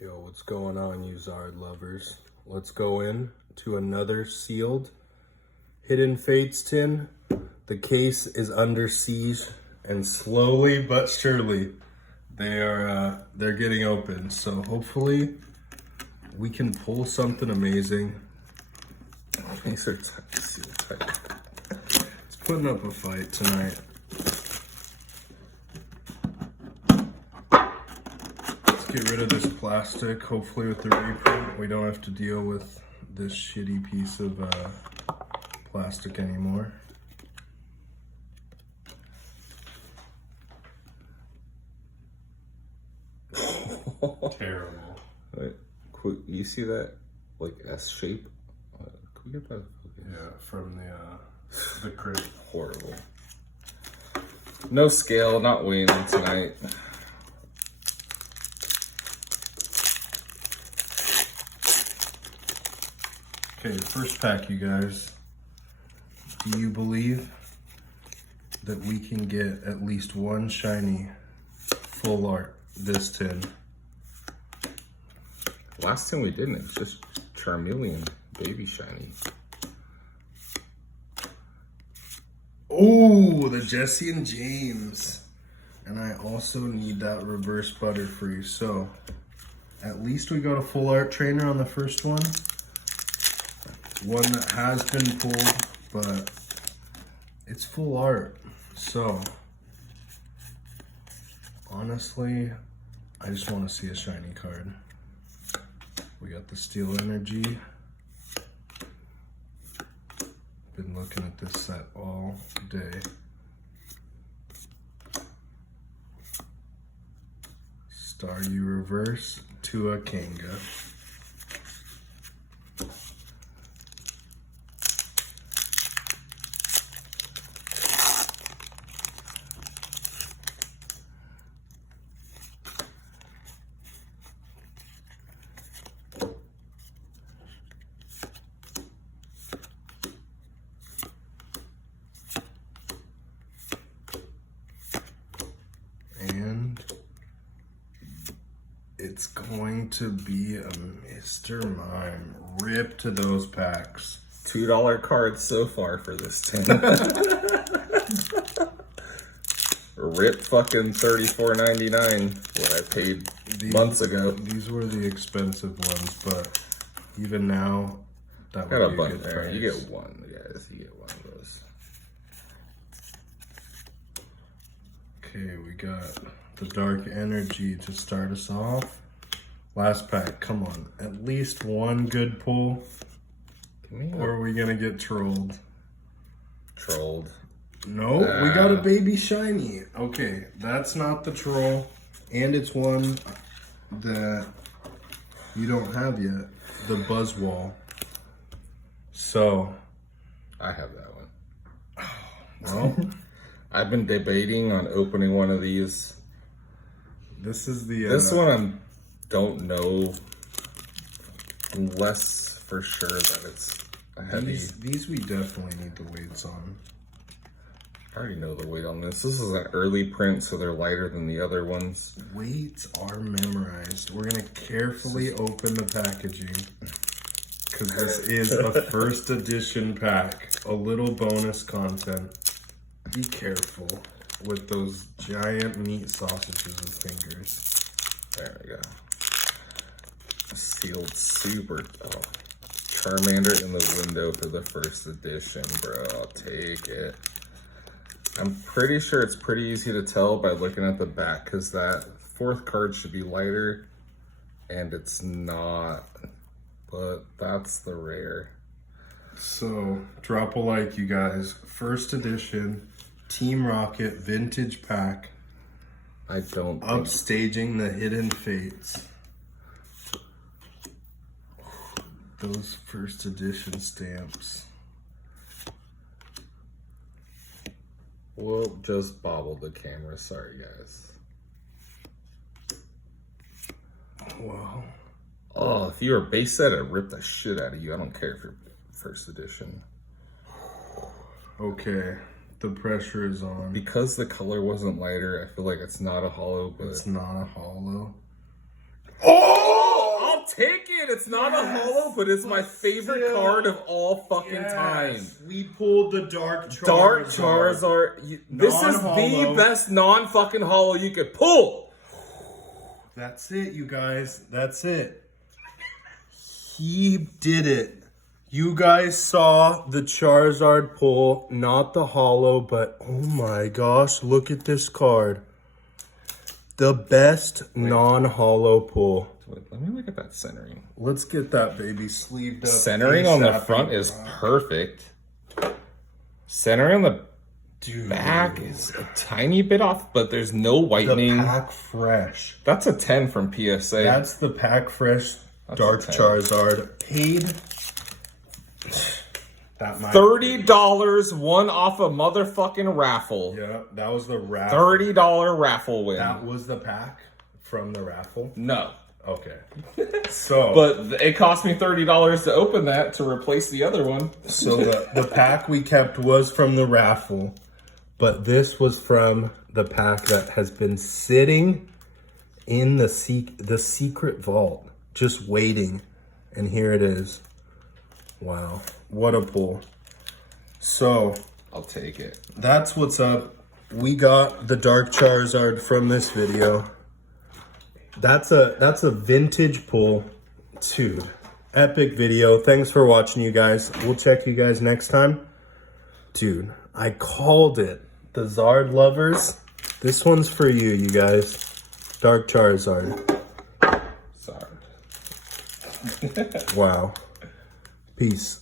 Yo, what's going on, you Zard lovers? Let's go in to another sealed Hidden Fates tin. The case is under siege, and slowly but surely they're getting open. So hopefully we can pull something amazing. These are sealed tight. It's putting up a fight tonight. Get rid of this plastic. Hopefully with the reprint we don't have to deal with this shitty piece of plastic anymore. Terrible. Wait, you see that like S shape? Can we get that? Yeah, from the crate. Horrible. No scale, not weighing in tonight. Okay, first pack, you guys. Do you believe that we can get at least one shiny full art this tin? Last time we didn't, it's just Charmeleon baby shiny. Oh, the Jesse and James. And I also need that reverse Butterfree. So at least we got a full art trainer on the first one. One that has been pulled, but it's full art. So honestly, I just want to see a shiny card. We got the Steel Energy. Been looking at this set all day. Staryu reverse to a Kanga. And it's going to be a Mr. Mime. Rip to those packs. $2 cards so far for this tin. Rip fucking $34.99 what I paid months ago. These were the expensive ones, but even now, that Got would a be a bunch good there. price. You get one, guys. You get one of those. Okay, we got the Dark Energy to start us off. Last pack, come on. At least one good pull, or are we gonna get trolled? Trolled. No, we got a baby shiny. Okay, that's not the troll, and it's one that you don't have yet. The Buzzwall. So, I have that one. well, I've been debating on opening one of these. this is the This one I don't know unless for sure that it's a heavy. These we definitely need the weights on. I already know the weight on this. This is an early print, so they're lighter than the other ones. Weights are memorized. We're gonna carefully open the packaging because this is a first edition pack. A little bonus content. Be careful with those giant meat sausages with fingers. There we go. Sealed super. Oh, Charmander in the window for the first edition, bro. I'll take it. I'm pretty sure it's pretty easy to tell by looking at the back because that fourth card should be lighter and it's not, but that's the rare. So drop a like, you guys. First edition Team Rocket vintage pack. I don't think... Upstaging the Hidden Fates. Those first edition stamps. We'll just bobble the camera. Sorry, guys. Wow. Oh, if you were base set, I'd rip the shit out of you. I don't care if you're first edition. Okay, the pressure is on. Because the color wasn't lighter, I feel like it's not a hollow, but... It's not a hollow. Oh! take it. It's not a holo, but it's my favorite card of all fucking time. We pulled the Dark Charizard. Dark Charizard. This is the best non-fucking holo you could pull. That's it, you guys. That's it. He did it. You guys saw the Charizard pull, not the holo, but oh my gosh, look at this card. The best non-holo pull. Wait, let me look at that centering. Let's get that baby sleeved up. Centering on the front is perfect. Centering on the back is a tiny bit off, but there's no whitening. The pack fresh. That's a 10 from PSA. That's the pack fresh Dark Charizard. Paid that $30 won off a motherfucking raffle. Yeah, that was the raffle. $30 raffle win. That was the pack from the raffle? No. Okay. So, but it cost me $30 to open that to replace the other one. So the pack we kept was from the raffle, but this was from the pack that has been sitting in the secret vault, just waiting. And here it is. Wow, what a pull. So, I'll take it. That's what's up. We got the Dark Charizard from this video. That's a vintage pull. Dude, epic video. Thanks for watching, you guys. We'll check you guys next time. Dude, I called it. The Zard lovers, this one's for you, you guys. Dark Charizard. Sorry. Wow. Peace.